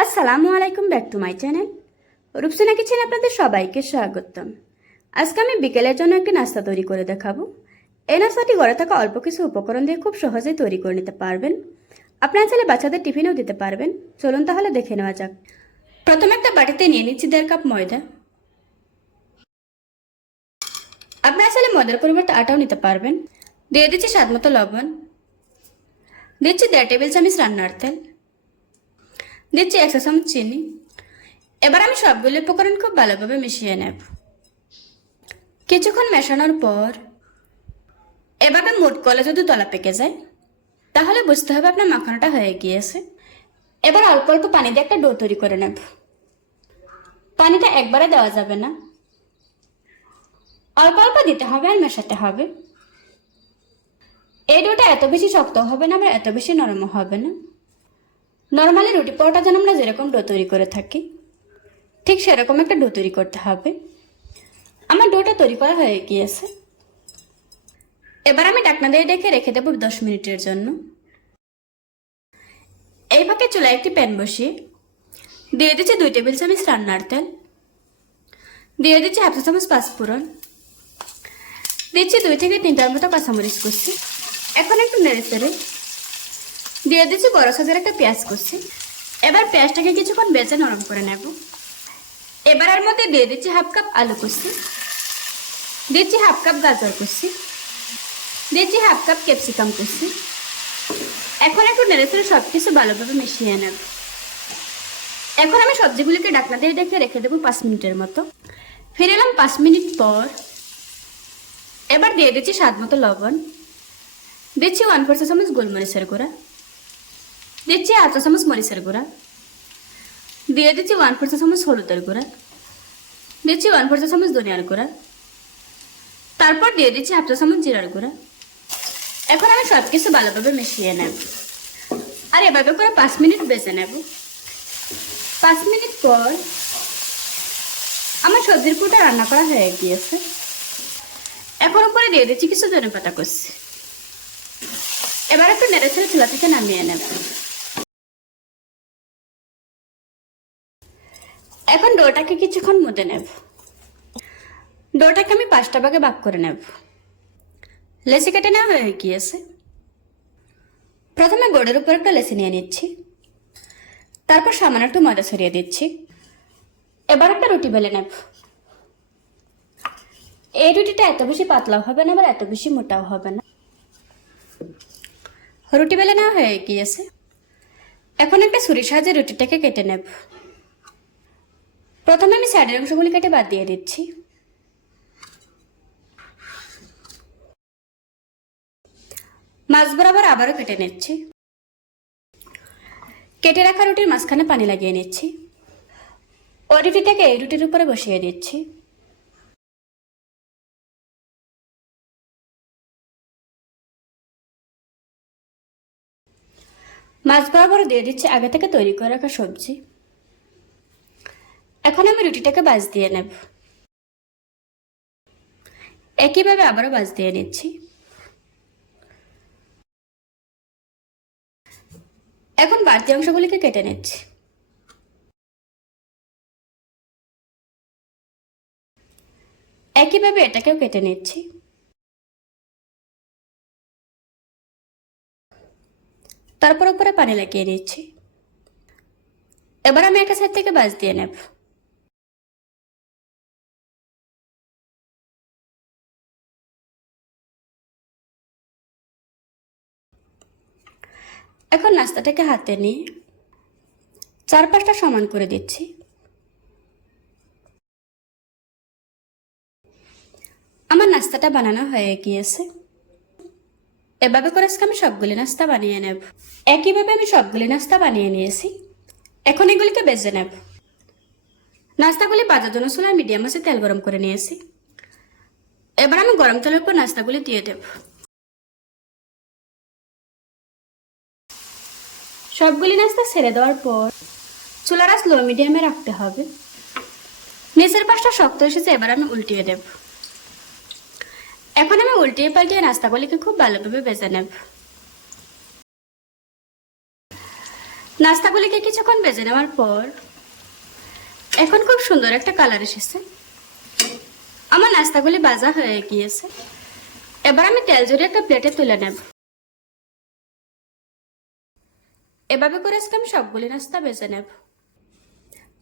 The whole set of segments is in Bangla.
আসসালামু আলাইকুম, back to my channel. Rupsina kitchen আপনাদের সবাইকে স্বাগতম। আজকে আমি বিকেলের জন্য একটি নাস্তা তৈরি করে দেখাবো। এই নাস্তাটি ঘরে থাকা অল্প কিছু উপকরণ দিয়ে খুব সহজেই তৈরি করে নিতে পারবেন। আপনারা চাইলে বাচ্চাদের টিফিনেও দিতে পারবেন। চলুন তাহলে দেখে নেওয়া যাক। প্রথমে একটা বাটিতে নিয়ে নিচ্ছি দেড় কাপ ময়দা। আপনারা চাইলে ময়দার পরিবর্তে আটাও নিতে পারবেন। দিয়ে দিচ্ছি স্বাদ মতো লবণ। দিচ্ছি দেড় টেবিল চামচ রান্নার তেল। দিচ্ছি একশো চামচ চিনি, এবার আমি সবগুলো উপকরণ খুব ভালোভাবে মিশিয়ে নেব। কিছুক্ষণ মেশানোর পর, এভাবে মোট কলে যদি তলা পেকে যায়, তাহলে বুঝতে হবে আপনার মাখানোটা হয়ে গিয়েছে। এবার অল্প অল্প পানি দিয়ে একটা ডো তৈরি করে নেব। পানিটা একবারে দেওয়া যাবে না। অল্প অল্প দিতে হবে আর মেশাতে হবে। এই ডোটা এত বেশি শক্ত হবে না আবার এত বেশি নরমও হবে না। নর্মালি রুটি পরোটা যেন আমরা যেরকম ডো তৈরি করে থাকি, ঠিক সেরকম একটা ডো তৈরি করতে হবে। আমার ডোটা তৈরি করা হয়ে গিয়েছে। এবার আমি ডাকনা দিয়ে ডেকে রেখে দেবো দশ মিনিটের জন্য। এই ফাঁকে চুলায় একটি প্যান বসিয়ে দিয়ে দিচ্ছি দুই টেবিল চামচ রান্নার তেল। দিয়ে দিচ্ছি হাফ চামচ পাঁচফোড়ন দিচ্ছি দুই থেকে তিনটার মতো কাঁচামরিচ করছি এখন একটু নেড়ে চেড়ে দিয়ে দিচ্ছি, বড় সাইজের একটা পেঁয়াজ করছি এবার পেঁয়াজটাকে কিছুক্ষণ বেজে নরম করে নেব। এবার এর মধ্যে দিয়ে দিচ্ছি হাফ কাপ আলু কুচি। দিচ্ছি হাফ কাপ গাজর কুচি। দিচ্ছি হাফ কাপ ক্যাপসিকাম কুচি। এখন একটু নেড়ে চেড়ে সব কিছু ভালোভাবে মিশিয়ে নেব। এখন আমি সবজিগুলিকে ডাকনা দিয়ে ডেকে রেখে দেবো পাঁচ মিনিটের মতো। ফিরে এলাম পাঁচ মিনিট পর। এবার দিয়ে দিচ্ছি স্বাদ মতো লবণ। দিচ্ছি ওয়ান ফোর চামচ গোলমরিচের গুঁড়া। দিচ্ছি হাফ চা চামচ মরিচের গুঁড়া দিয়ে দিচ্ছি ওয়ান ফোর চা চামচ হলুদের গুঁড়া দিচ্ছি ওয়ান ফোর চা চামচ ধনিয়ার গুঁড়া তারপর দিয়ে দিচ্ছি হাফ চা চামচ জিরার গুঁড়া এখন আমি সব কিছু ভালোভাবে মিশিয়ে নেব আর এভাবে করে পাঁচ মিনিট বেঁচে নেব পাঁচ মিনিট পর আমার সবজির পুরোটা রান্না করা হয়ে গিয়েছে এখন উপরে দিয়ে দিচ্ছি কিছু ধনে পাতা করছি এবার একটু নেড়ে ছেড়ে চুলা থেকে নামিয়ে নেব এখন ডোটাকে কিছুক্ষণ মুদে নেব। ডোটাকে আমি পাঁচটা ভাগে ভাগ করে নেব। লেসি কেটে নেওয়া হয়ে গিয়েছে। প্রথমে গোড়ের উপর একটা লেসি নিয়ে নিচ্ছি। তারপর সামান্য একটু ময়দা ছড়িয়ে দিচ্ছি। এবার একটা রুটি বেলে নেব। এই রুটিটা এত বেশি পাতলাও হবে না, আবার এত বেশি মোটাও হবে না। রুটি বেলে নেওয়া হয়ে গিয়েছে। এখন একটা ছুরির সাহায্যে রুটিটাকে কেটে নেব। প্রথমে আমি সাইডের অংশগুলি কেটে বাদ দিয়ে দিচ্ছি। মাছ বরাবর আবারও কেটে নিচ্ছি। কেটে রাখা রুটির মাঝখানে পানি লাগিয়ে নিচ্ছি। ওই রুটিটাকে এই রুটির উপরে বসিয়ে দিচ্ছি। মাছ বরাবর দিয়ে দিচ্ছি আগে থেকে তৈরি করে রাখা সবজি। এখন আমি রুটিটাকে বাজ দিয়ে নেব। একইভাবে আবারও বাজ দিয়ে নিচ্ছি। এখন বাড়তি অংশগুলিকে কেটে নিচ্ছি। একইভাবে এটাকেও কেটে নিচ্ছি। তারপর উপরে পানি লাগিয়ে নিচ্ছি। এবার আমি একটা সাইড থেকে বাজ দিয়ে নেব। এখন নাস্তাটাকে হাতে নিয়ে চারপাশটা সমান করে দিচ্ছি। আমার নাস্তাটা বানানো হয়ে গিয়েছে। এভাবে করে আজকে আমি সবগুলি নাস্তা বানিয়ে নেব। একইভাবে আমি সবগুলি নাস্তা বানিয়ে নিয়েছি। এখন এগুলিকে বেজে নেব। নাস্তাগুলি বাজার জন্য চুলার মিডিয়াম আছে, তেল গরম করে নিয়েছি। এবার আমি গরম তেলের উপর নাস্তাগুলি দিয়ে দেব। সবগুলি নাস্তা ছেড়ে দেওয়ার পর চুলার আস লো মিডিয়ামে রাখতে হবে। নিচের পাশটা শক্ত এসেছে, এবার আমি উল্টিয়ে দেব। এখন আমি উল্টিয়ে পাল্টিয়ে নাস্তাগুলিকে খুব ভালোভাবে বেজে নেব। নাস্তাগুলিকে কিছুক্ষণ বেজে নেওয়ার পর এখন খুব সুন্দর একটা কালার এসেছে। আমার নাস্তাগুলি বাজা হয়ে গিয়েছে। এবার আমি তেল জড়িয়ে একটা প্লেটে তুলে নেব। এভাবে করে আজকে আমি সবগুলি নাস্তা বেজে নেব।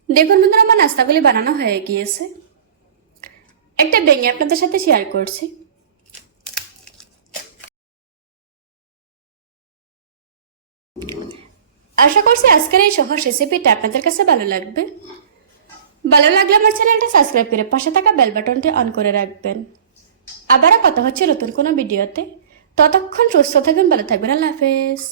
দেখুন বন্ধুরা, আমার নাস্তাগুলি বানানো হয়ে গিয়েছে। একটা বেঙে আপনাদের সাথে শেয়ার করছি। আশা করছি আজকের এই সহজ রেসিপিটা আপনাদের কাছে ভালো লাগবে। ভালো লাগলে আমার চ্যানেলটা সাবস্ক্রাইব করে পাশে থাকা বেল বাটনটি অন করে রাখবেন। আবারও কথা হচ্ছে নতুন কোনো ভিডিওতে ততক্ষণ সুস্থ থাকবেন ভালো থাকবেন আল্লাহ হাফেজ।